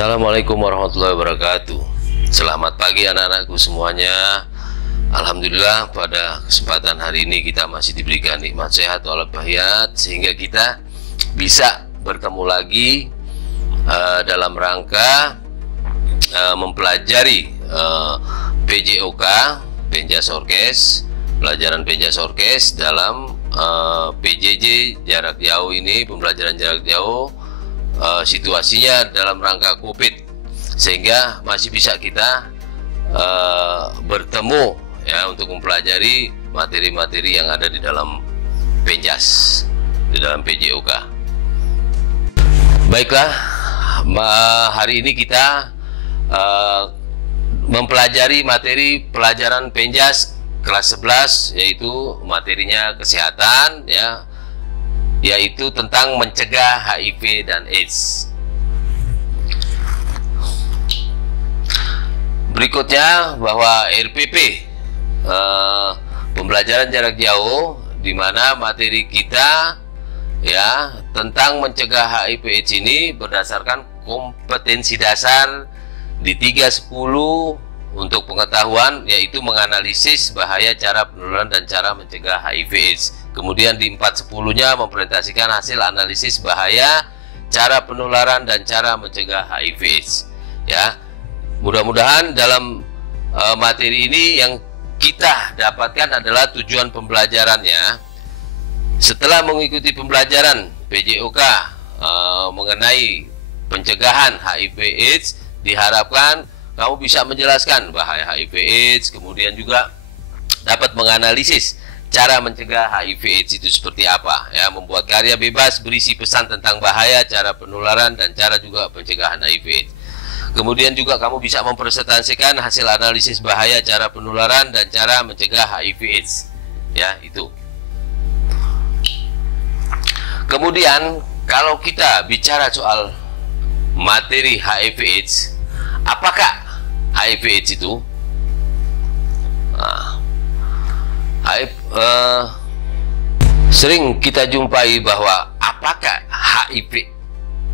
Assalamualaikum warahmatullahi wabarakatuh. Selamat pagi anak-anakku semuanya. Alhamdulillah pada kesempatan hari ini kita masih diberikan nikmat sehat walafiat sehingga kita bisa bertemu lagi dalam rangka mempelajari PJOK, Penjas Orkes, pelajaran Penjas Orkes dalam PJJ jarak jauh ini, pembelajaran jarak jauh. Situasinya dalam rangka COVID sehingga masih bisa kita bertemu ya untuk mempelajari materi-materi yang ada di dalam Penjas, di dalam PJOK. Baiklah, hari ini kita mempelajari materi pelajaran Penjas kelas 11, yaitu materinya kesehatan ya, yaitu tentang mencegah HIV dan AIDS. Berikutnya bahwa RPP pembelajaran jarak jauh, di mana materi kita ya tentang mencegah HIV AIDS ini berdasarkan kompetensi dasar di 310 untuk pengetahuan, yaitu menganalisis bahaya, cara penularan dan cara mencegah HIV AIDS. Kemudian di 410-nya mempresentasikan hasil analisis bahaya, cara penularan dan cara mencegah HIV AIDS. Ya, mudah-mudahan dalam materi ini yang kita dapatkan adalah tujuan pembelajarannya. Setelah mengikuti pembelajaran PJOK mengenai pencegahan HIV AIDS, diharapkan kamu bisa menjelaskan bahaya HIV AIDS, kemudian juga dapat menganalisis cara mencegah HIV AIDS itu seperti apa ya, membuat karya bebas berisi pesan tentang bahaya, cara penularan dan cara juga pencegahan HIV AIDS. Kemudian juga kamu bisa mempresentasikan hasil analisis bahaya, cara penularan dan cara mencegah HIV AIDS ya, itu. Kemudian kalau kita bicara soal materi HIV AIDS, apakah HIV AIDS itu? Sering kita jumpai bahwa apakah HIV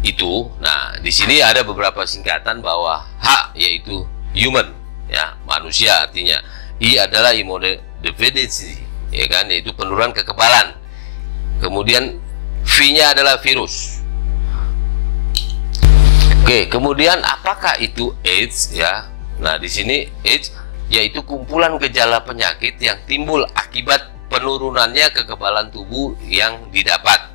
itu? Nah, di sini ada beberapa singkatan bahwa H yaitu human, ya, manusia artinya. I adalah immunodeficiency, ya kan, yaitu penurunan kekebalan. Kemudian V-nya adalah virus. Oke, kemudian apakah itu AIDS ya? Nah, di sini AIDS yaitu kumpulan gejala penyakit yang timbul akibat penurunannya kekebalan tubuh yang didapat.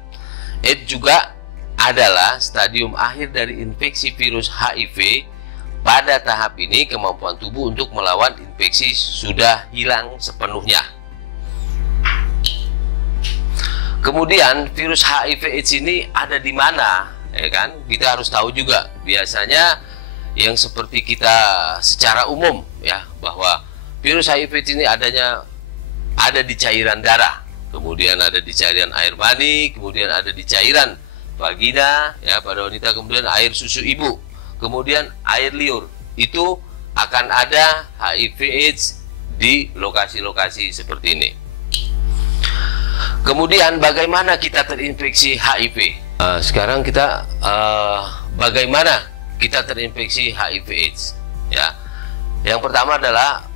AIDS juga adalah stadium akhir dari infeksi virus HIV. Pada tahap ini kemampuan tubuh untuk melawan infeksi sudah hilang sepenuhnya. Kemudian virus HIV AIDS ini ada di mana? Ya kan? Kita harus tahu juga. Biasanya yang seperti kita secara umum ya, bahwa virus HIV ini ada di cairan darah, kemudian ada di cairan air mani, kemudian ada di cairan vagina ya pada wanita, kemudian air susu ibu, kemudian air liur. Itu akan ada HIV AIDS di lokasi-lokasi seperti ini. Kemudian bagaimana kita terinfeksi HIV? Sekarang kita bagaimana kita terinfeksi HIV AIDS ya. Yang pertama adalah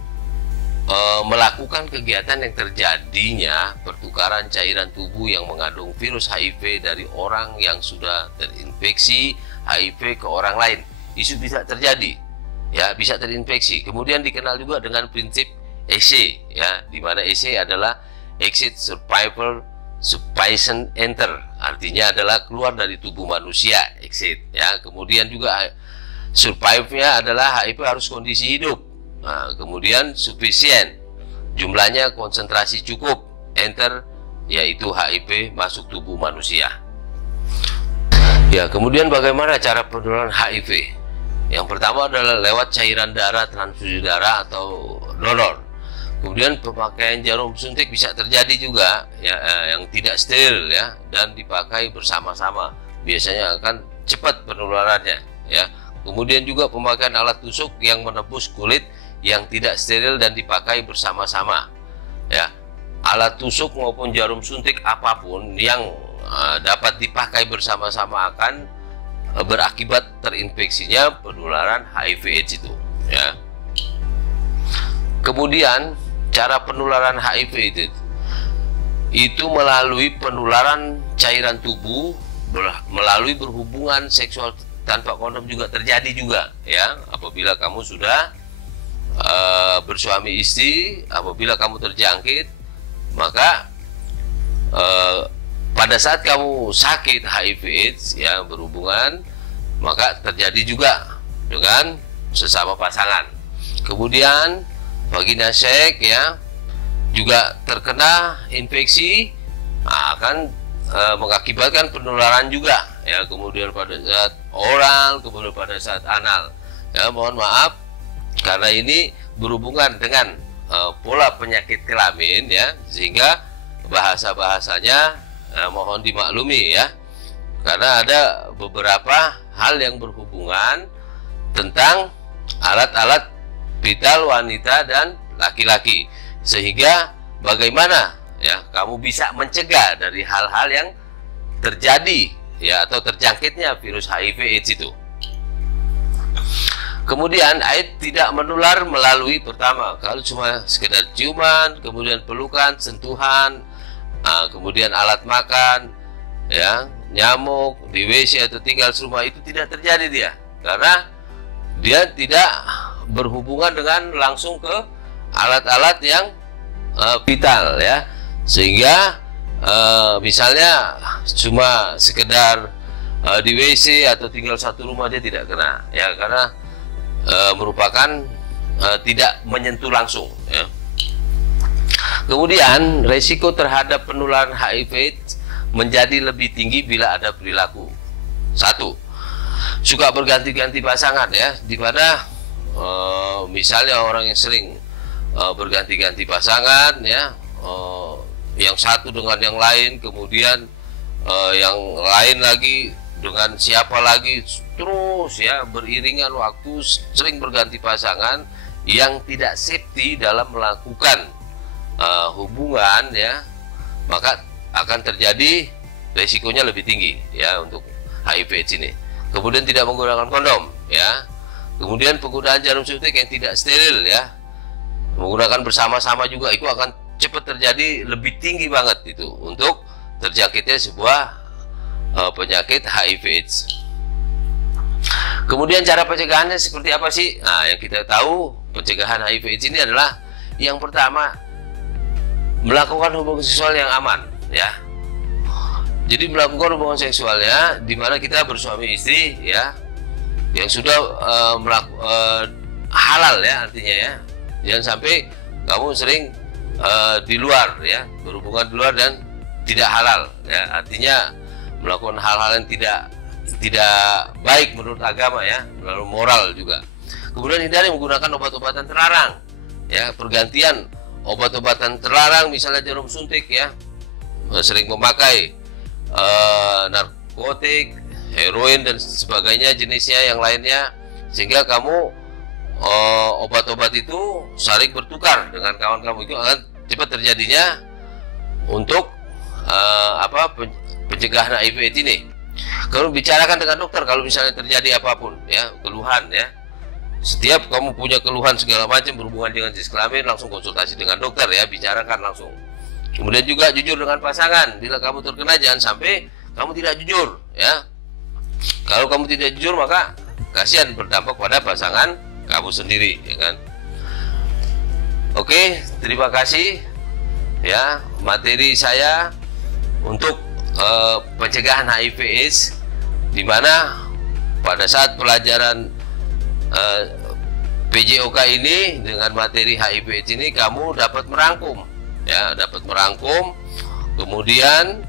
melakukan kegiatan yang terjadinya pertukaran cairan tubuh yang mengandung virus HIV dari orang yang sudah terinfeksi HIV ke orang lain. Itu bisa terjadi ya, bisa terinfeksi. Kemudian dikenal juga dengan prinsip EC ya, di mana EC adalah exit, survival, sufficient, enter, artinya adalah keluar dari tubuh manusia, exit ya. Kemudian juga survive-nya adalah HIV harus kondisi hidup. Nah, kemudian sufficient, jumlahnya konsentrasi cukup, enter, yaitu HIV masuk tubuh manusia. Ya, kemudian bagaimana cara penularan HIV? Yang pertama adalah lewat cairan darah, transfusi darah atau donor. Kemudian pemakaian jarum suntik bisa terjadi juga ya, yang tidak steril ya, dan dipakai bersama-sama. Biasanya akan cepat penularannya ya. Kemudian juga pemakaian alat tusuk yang menembus kulit yang tidak steril dan dipakai bersama-sama ya. Alat tusuk maupun jarum suntik apapun yang dapat dipakai bersama-sama akan berakibat terinfeksinya penularan HIV/AIDS itu, ya. Kemudian cara penularan HIV itu melalui penularan cairan tubuh, melalui berhubungan seksual tanpa kondom juga terjadi juga, ya. Apabila kamu sudah bersuami istri, apabila kamu terjangkit, maka pada saat kamu sakit HIV/AIDS, ya, berhubungan, maka terjadi juga dengan sesama pasangan. Kemudian vagina seks, ya, juga terkena infeksi, akan mengakibatkan penularan juga, ya. Kemudian pada saat oral, kemudian pada saat anal, ya. Mohon maaf karena ini berhubungan dengan pola penyakit kelamin, ya, sehingga bahasanya mohon dimaklumi, ya, karena ada beberapa hal yang berhubungan tentang alat-alat vital wanita dan laki-laki, sehingga bagaimana, ya, kamu bisa mencegah dari hal-hal yang terjadi, ya, atau terjangkitnya virus HIV/AIDS itu. Kemudian AIDS tidak menular melalui, pertama, kalau cuma sekedar ciuman, kemudian pelukan, sentuhan, kemudian alat makan, ya, nyamuk di WC atau tinggal serumah, itu tidak terjadi dia, karena dia tidak berhubungan dengan langsung ke alat-alat yang vital, ya, sehingga misalnya cuma sekedar di WC atau tinggal satu rumah dia tidak kena, ya, karena merupakan tidak menyentuh langsung, ya. Kemudian resiko terhadap penularan HIV menjadi lebih tinggi bila ada perilaku, satu, suka berganti-ganti pasangan, ya, di mana misalnya orang yang sering berganti-ganti pasangan, ya, yang satu dengan yang lain, kemudian yang lain lagi dengan siapa lagi, terus, ya, beriringan waktu, sering berganti pasangan, yang tidak safety dalam melakukan hubungan, ya, maka akan terjadi resikonya lebih tinggi, ya, untuk HIV/AIDS ini. Kemudian tidak menggunakan kondom, ya. Kemudian penggunaan jarum suntik yang tidak steril, ya, menggunakan bersama-sama juga, itu akan cepat terjadi, lebih tinggi banget itu untuk terjangkitnya sebuah penyakit HIV/AIDS. Kemudian cara pencegahannya seperti apa sih? Nah, yang kita tahu pencegahan HIV/AIDS ini adalah yang pertama, melakukan hubungan seksual yang aman, ya. Jadi melakukan hubungan seksualnya di mana kita bersuami istri, ya, yang sudah halal, ya, artinya, ya. Jangan sampai kamu sering di luar, ya, berhubungan di luar dan tidak halal, ya, artinya melakukan hal-hal yang tidak baik menurut agama, ya, lalu moral juga. Kemudian hindari menggunakan obat-obatan terlarang, ya, pergantian obat-obatan terlarang, misalnya jarum suntik, ya, sering memakai narkotik, heroin dan sebagainya, jenisnya yang lainnya, sehingga kamu obat-obat itu saling bertukar dengan kawan kamu, itu akan cepat terjadinya untuk pencegahan HIV/AIDS ini. Kalau bicarakan dengan dokter kalau misalnya terjadi apapun, ya, keluhan, ya, setiap kamu punya keluhan segala macam berhubungan dengan jenis kelamin, langsung konsultasi dengan dokter, ya, bicarakan langsung. Kemudian juga jujur dengan pasangan. Bila kamu terkena, jangan sampai kamu tidak jujur, ya. Kalau kamu tidak jujur, maka kasihan, berdampak pada pasangan kamu sendiri, ya kan. Oke, terima kasih, ya, materi saya untuk pencegahan HIV/AIDS, di mana pada saat pelajaran PJOK ini dengan materi HIV/AIDS ini kamu dapat merangkum, ya, kemudian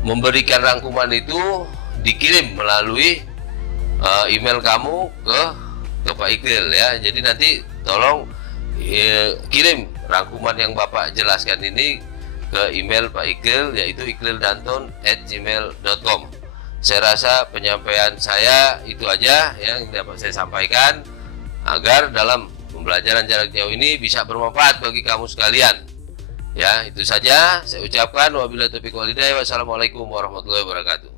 memberikan rangkuman itu dikirim melalui email kamu ke Pak Iqlil, ya. Jadi nanti tolong kirim rangkuman yang Bapak jelaskan ini ke email Pak Iqlil, yaitu iqlildanton@gmail.com. Saya rasa penyampaian saya itu aja yang dapat saya sampaikan, agar dalam pembelajaran jarak jauh ini bisa bermanfaat bagi kamu sekalian. Ya, itu saja saya ucapkan. Wabillahi taufiq wal hidayah. Wassalamualaikum warahmatullahi wabarakatuh.